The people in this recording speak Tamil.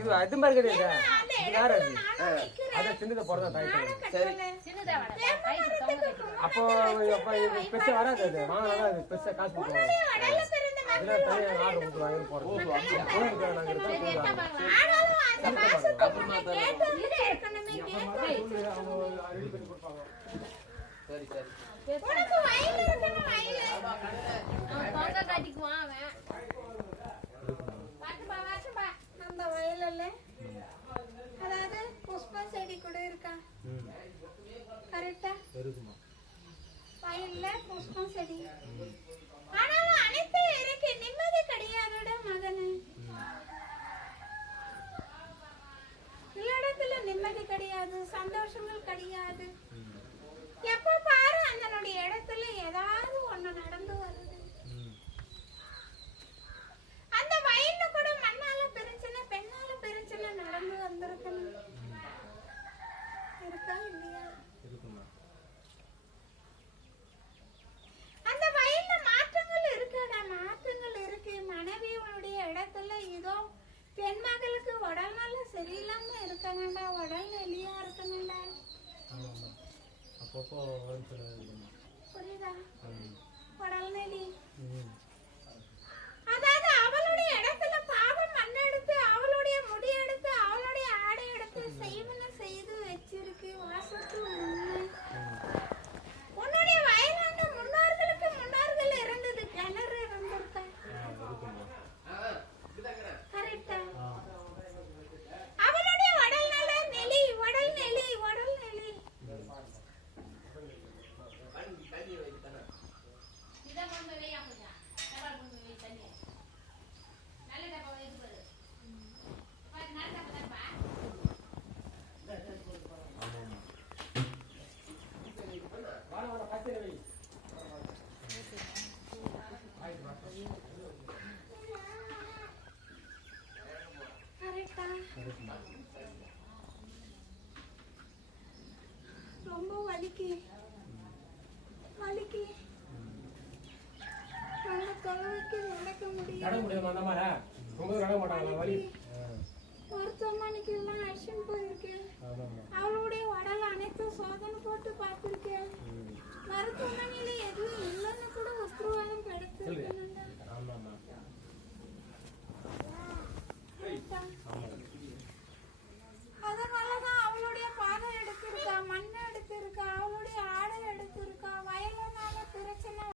இது அது மாதிரி கிடையாது. சின்னதை போறதா சரி. அப்போ பெருசா வராது. அது வாங்கினா பெருசா காசு கொடுப்பாங்க. ஆர்டர் கொடுத்துருவாங்க. சரி சரி. உனக்கு வயல் இருக்கணும் வயல். போங்க கட்டிக்குவான் அவன். வாட்டுப்பா. அந்த வயல்ல அதாவது புஷ்ப செடி கூட இருக்கா? கரெக்ட்டா? இருக்குமா? வயல்ல புஷ்ப செடி. ஆனாலும் அனைத்து இருக்கு நிம்மதி கிடையாதுடா மகனே. இல்லடத்துல நிம்மதி கிடையாது, சந்தோஷங்கள் கிடையாது. எப்ப பாரு அண்ணனுடைய இடத்துல ஏதாவது ஒண்ணு நடந்து வருது. அந்த வயல்ல கூட மண்ணால பிரச்சனை, பெண்ணால பிரச்சனை நடந்து வந்திருக்கணும். இருக்கா இல்லையா? அந்த வயல்ல மாற்றங்கள் இருக்குடா, மாற்றங்கள் இருக்கு. மனைவியுடைய இடத்துல ஏதோ பெண் மகளுக்கு உடல்நல சரியில்லாம இருக்கணும்டா, உடல் நெலியா இருக்கணும்டா. புரியுதா? உடல்நலி அதாவது அவளுடைய இடத்துல பாவம் மண் எடுத்து, அவளுடைய முடி எடுத்து, அவளுடைய ஆடை எடுத்து செய்வன செய்து வச்சிருக்கு. வாசத்து உன்னுடைய வயலான முன்னோர்களுக்கு முன்னோர்கள் இருந்தது, கிணறு இருந்திருக்கா? கரெக்டா? அவளுடைய உடல்நல நெலி, உடல் நெலி, உடல் நெலி. ரொம்ப வலிக்கு ரொம்ப தொலைவுக்கு நடக்க முடியாது. மருத்துவமனைக்கு எல்லாம் அழைச்சிட்டு போயிருக்கேன். அவளுடைய உடல் அனைத்து சோதனை போட்டு பார்த்திருக்கேன். மருத்துவமனையில எதுவும்